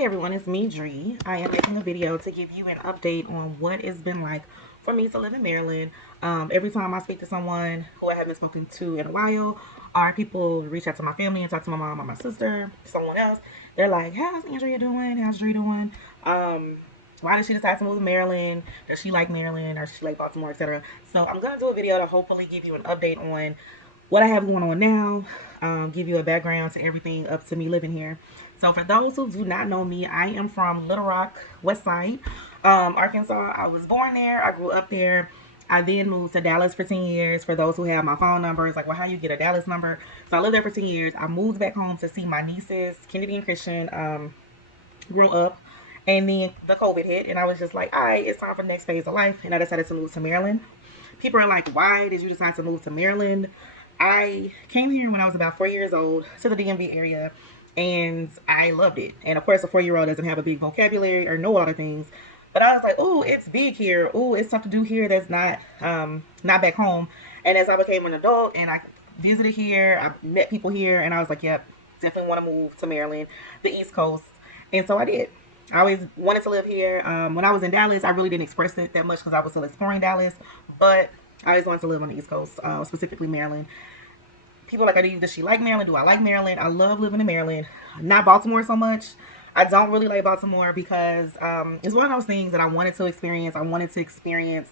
Hey everyone, it's me, Dree. I am making a video to give you an update on what it's been like for me to live in Maryland. Every time I speak to someone who I haven't spoken to in a while, or people reach out to my family and talk to my mom or my sister, someone else, they're like, how's Andrea doing? How's Dree doing? Why did she decide to move to Maryland? Does she like Maryland or does she like Baltimore, etc.? So I'm going to do a video to hopefully give you an update on what I have going on now, give you a background to everything up to me living here. So for those who do not know me, I am from Little Rock, West Side, Arkansas. I was born there. I grew up there. I then moved to Dallas for 10 years. For those who have my phone number, it's like, well, how you get a Dallas number? So I lived there for 10 years. I moved back home to see my nieces, Kennedy and Christian, grow up. And then the COVID hit, and I was just like, all right, it's time for the next phase of life. And I decided to move to Maryland. People are like, why did you decide to move to Maryland? I came here when I was about 4 years old to the DMV area, and I loved it. And of course, a 4-year-old doesn't have a big vocabulary or know a lot of things. But I was like, oh, it's big here. Oh, it's stuff to do here that's not back home. And as I became an adult and I visited here, I met people here, and I was like, yep, definitely want to move to Maryland, the East Coast. And so I did. I always wanted to live here. When I was in Dallas, I really didn't express it that much because I was still exploring Dallas. But I always wanted to live on the East Coast, specifically Maryland. People are like, does she like Maryland? Do I like Maryland? I love living in Maryland. Not Baltimore so much. I don't really like Baltimore because it's one of those things that I wanted to experience. I wanted to experience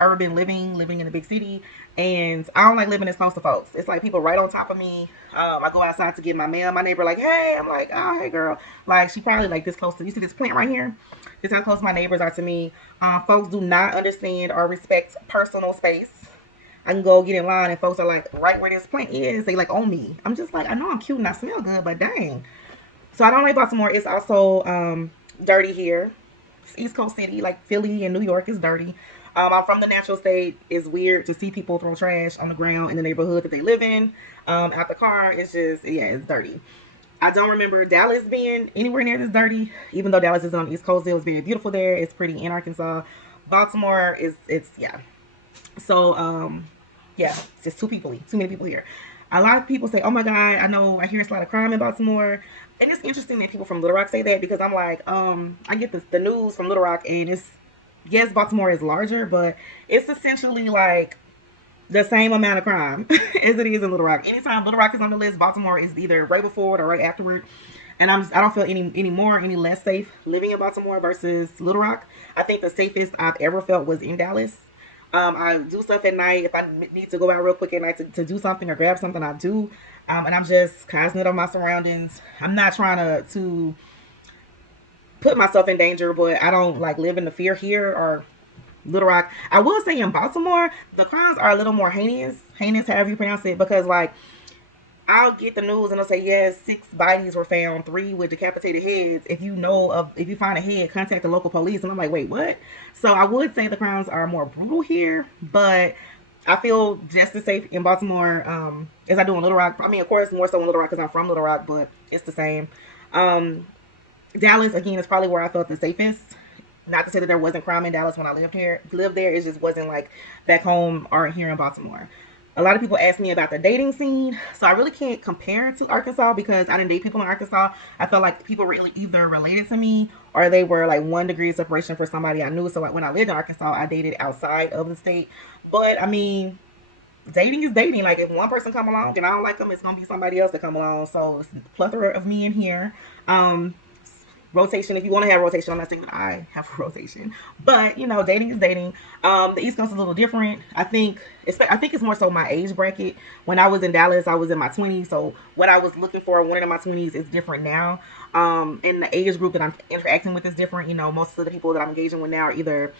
urban living in a big city, and I don't like living as close to folks. It's like people right on top of me. I go outside to get my mail. My neighbor like, hey, I'm like, oh, hey, girl. Like, she probably like this close to, you see this plant right here? This is how close my neighbors are to me. Folks do not understand or respect personal space. I can go get in line and folks are like, right where this plant is, they like on me. I'm just like, I know I'm cute and I smell good, but dang. So I don't like Baltimore. It's also dirty here. It's East Coast city, like Philly and New York is dirty. I'm from the natural state. It's weird to see people throw trash on the ground in the neighborhood that they live in, out the car. It's just, yeah, it's dirty. I don't remember Dallas being anywhere near this dirty, even though Dallas is on the East Coast. It was very beautiful there. It's pretty in Arkansas. Baltimore is, yeah. So, yeah, it's just too many people here. A lot of people say, oh my God, I hear it's a lot of crime in Baltimore. And it's interesting that people from Little Rock say that because I'm like, I get the news from Little Rock and it's, yes, Baltimore is larger, but it's essentially like the same amount of crime as it is in Little Rock. Anytime Little Rock is on the list, Baltimore is either right before it or right afterward. And I don't feel any less safe living in Baltimore versus Little Rock. I think the safest I've ever felt was in Dallas. I do stuff at night. If I need to go out real quick at night to do something or grab something, I do. And I'm just cognizant of my surroundings. I'm not trying to put myself in danger, but I don't like live in the fear here or Little Rock. I will say in Baltimore, the crimes are a little more heinous, however you pronounce it, because like I'll get the news and they'll say, yes, 6 bodies were found, 3 with decapitated heads. If you find a head, contact the local police. And I'm like, wait, what? So I would say the crimes are more brutal here, but I feel just as safe in Baltimore as I do in Little Rock. I mean, of course, more so in Little Rock because I'm from Little Rock, but it's the same. Dallas, again, is probably where I felt the safest. Not to say that there wasn't crime in Dallas when I lived there. It just wasn't like back home or here in Baltimore. A lot of people ask me about the dating scene, so I really can't compare it to Arkansas because I didn't date people in Arkansas. I felt like people were really either related to me or they were like 1 degree of separation for somebody I knew. So when I lived in Arkansas, I dated outside of the state. But I mean, dating is dating. Like if one person come along and I don't like them, it's gonna be somebody else that come along. So it's a plethora of me in here. Rotation, if you want to have rotation, I'm not saying that I have rotation, but you know, dating is dating. The East Coast is a little different. I think it's more so my age bracket. When I was in Dallas, I was in my 20s, so what I was looking for when in my 20s is different now. And the age group that I'm interacting with is different. You know, most of the people that I'm engaging with now are either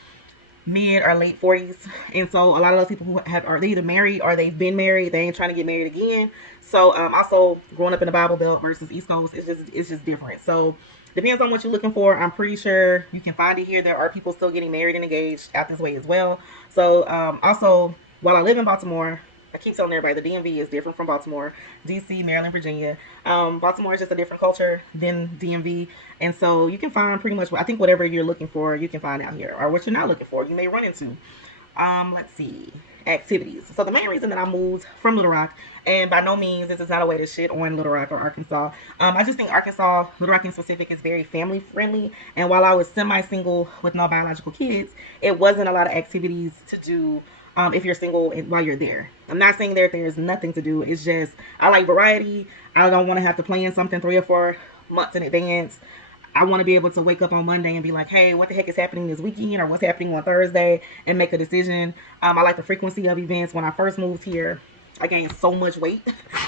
mid or late 40s, and so a lot of those people who are they either married or they've been married, they ain't trying to get married again. So also growing up in the Bible Belt versus East Coast, it's just different. So depends on what you're looking for. I'm pretty sure you can find it here. There are people still getting married and engaged out this way as well. So also, while I live in Baltimore, I keep telling everybody the DMV is different from Baltimore, DC, Maryland, Virginia. Baltimore is just a different culture than DMV. And so you can find pretty much, I think whatever you're looking for, you can find out here. Or what you're not looking for, you may run into. Let's see. activities. So the main reason that I moved from Little Rock, and by no means this is not a way to shit on Little Rock or Arkansas. I just think Arkansas, Little Rock in specific, is very family friendly. And while I was semi-single with no biological kids, it wasn't a lot of activities to do if you're single and while you're there. I'm not saying there's nothing to do. It's just I like variety. I don't want to have to plan something 3 or 4 months in advance. I want to be able to wake up on Monday and be like, hey, what the heck is happening this weekend or what's happening on Thursday and make a decision. I like the frequency of events. When I first moved here, I gained so much weight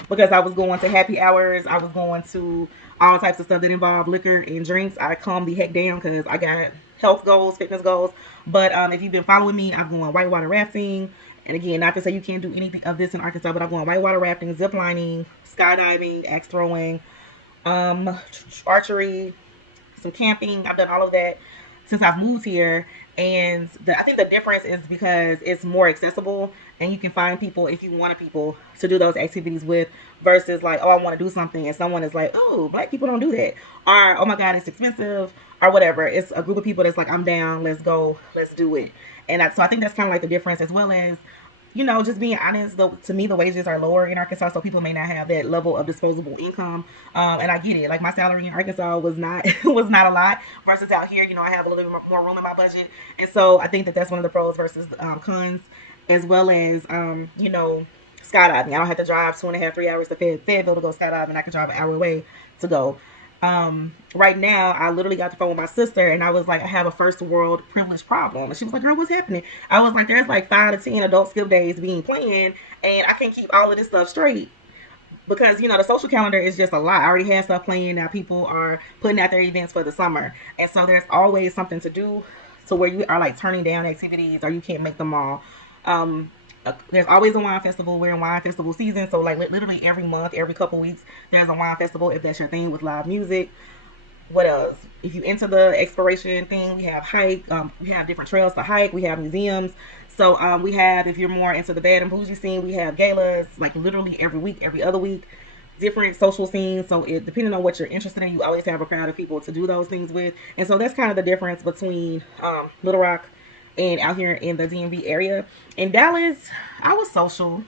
because I was going to happy hours. I was going to all types of stuff that involved liquor and drinks. I calmed the heck down because I got health goals, fitness goals. But if you've been following me, I'm going whitewater rafting. And again, not to say you can't do anything of this in Arkansas, but I'm going whitewater rafting, zip lining, skydiving, axe throwing, archery, some camping. I've done all of that since I've moved here. And I think the difference is because it's more accessible and you can find people if you want people to do those activities with versus like, oh, I want to do something and someone is like, oh, black people don't do that. Or, oh my God, it's expensive or whatever. It's a group of people that's like, I'm down, let's go, let's do it. And so I think that's kind of like the difference, as well as just being honest, though, to me, the wages are lower in Arkansas, so people may not have that level of disposable income. And I get it. Like my salary in Arkansas was not was not a lot versus out here. I have a little bit more room in my budget, and so I think that that's one of the pros versus cons, as well as skydiving. I don't have to drive 2.5, 3 hours to Fayetteville to go skydiving. I can drive an hour away to go. Right now, I literally got the phone with my sister and I was like, I have a first world privilege problem. And she was like, girl, what's happening? I was like, there's like 5 to 10 adult skip days being planned and I can't keep all of this stuff straight because the social calendar is just a lot. I already have stuff playing now. People are putting out their events for the summer. And so there's always something to do to where you are like turning down activities or you can't make them all. There's always a wine festival. We're in wine festival season, so like literally every month, every couple weeks, there's a wine festival if that's your thing with live music. What else? If you into the exploration thing, we have hike. We have different trails to hike. We have museums. So we have, if you're more into the bad and bougie scene, we have galas like literally every week, every other week, different social scenes. So it depending on what you're interested in, you always have a crowd of people to do those things with. And so that's kind of the difference between Little Rock and out here in the DMV area. In Dallas, I was social.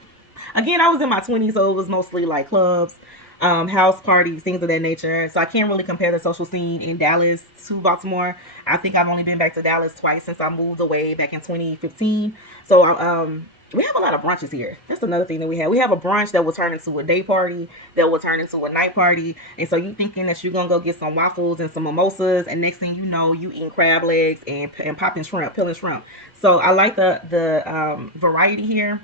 Again, I was in my 20s, so it was mostly like clubs, house parties, things of that nature. So I can't really compare the social scene in Dallas to Baltimore. I think I've only been back to Dallas twice since I moved away back in 2015. So we have a lot of brunches here. That's another thing that we have. We have a brunch that will turn into a day party, that will turn into a night party. And so you thinking that you're going to go get some waffles and some mimosas, and next thing you know, you eating crab legs and popping shrimp, peeling shrimp. So I like the variety here.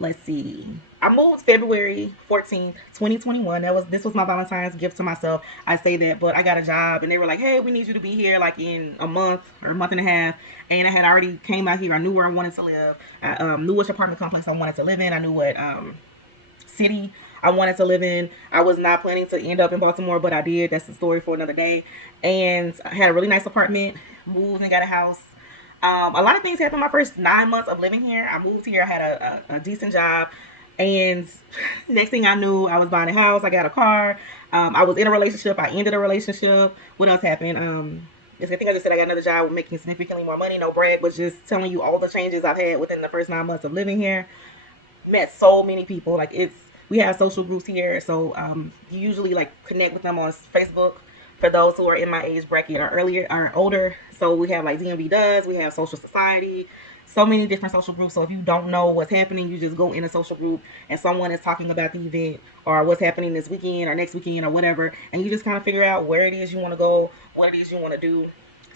Let's see. I moved February 14th, 2021. This was my Valentine's gift to myself. I say that, but I got a job and they were like, hey, we need you to be here like in a month or a month and a half. And I had already came out here. I knew where I wanted to live. I knew which apartment complex I wanted to live in. I knew what city I wanted to live in. I was not planning to end up in Baltimore, but I did. That's the story for another day. And I had a really nice apartment, moved and got a house. A lot of things happened my first 9 months of living here. I moved here. I had a decent job. And next thing I knew, I was buying a house. I got a car. I was in a relationship. I ended a relationship. What else happened? I think I just said I got another job making significantly more money. No brag, but just telling you all the changes I've had within the first 9 months of living here. Met so many people. We have social groups here. So you usually like connect with them on Facebook. For those who are in my age bracket or earlier or older. So we have like DMV does, we have Social Society, so many different social groups. So if you don't know what's happening, you just go in a social group and someone is talking about the event or what's happening this weekend or next weekend or whatever. And you just kind of figure out where it is you want to go, what it is you want to do.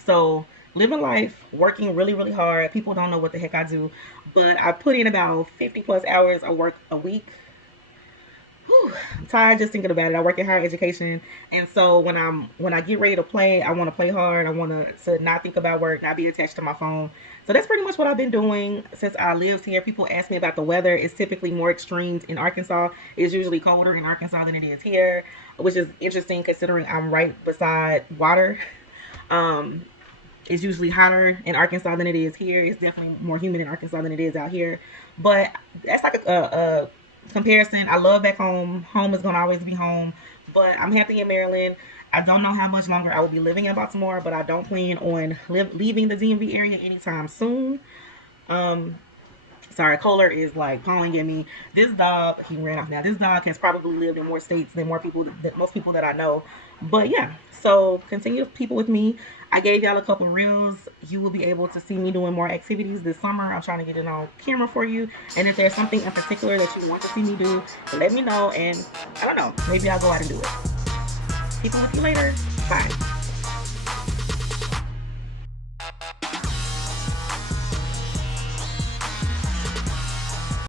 So living life, working really, really hard. People don't know what the heck I do, but I put in about 50 plus hours of work a week. I'm tired just thinking about it. I work in higher education, and so when I get ready to play, I want to play hard. I want to not think about work, not be attached to my phone. So that's pretty much what I've been doing since I lived here. People ask me about the weather. It's typically more extremes in Arkansas. It's usually colder in Arkansas than it is here, which is interesting considering I'm right beside water. It's usually hotter in Arkansas than it is here. It's definitely more humid in Arkansas than it is out here. But that's like a comparison. I love back home. Home is going to always be home. But I'm happy in Maryland. I don't know how much longer I will be living in Baltimore, but I don't plan on leaving the DMV area anytime soon. Sorry, Kohler is like calling at me. This dog, he ran off now. This dog has probably lived in more states than most people that I know. But yeah, so continue to people with me. I gave y'all a couple reels. You will be able to see me doing more activities this summer. I'm trying to get it on camera for you. And if there's something in particular that you want to see me do, let me know. And I don't know, maybe I'll go out and do it. People with you later. Bye.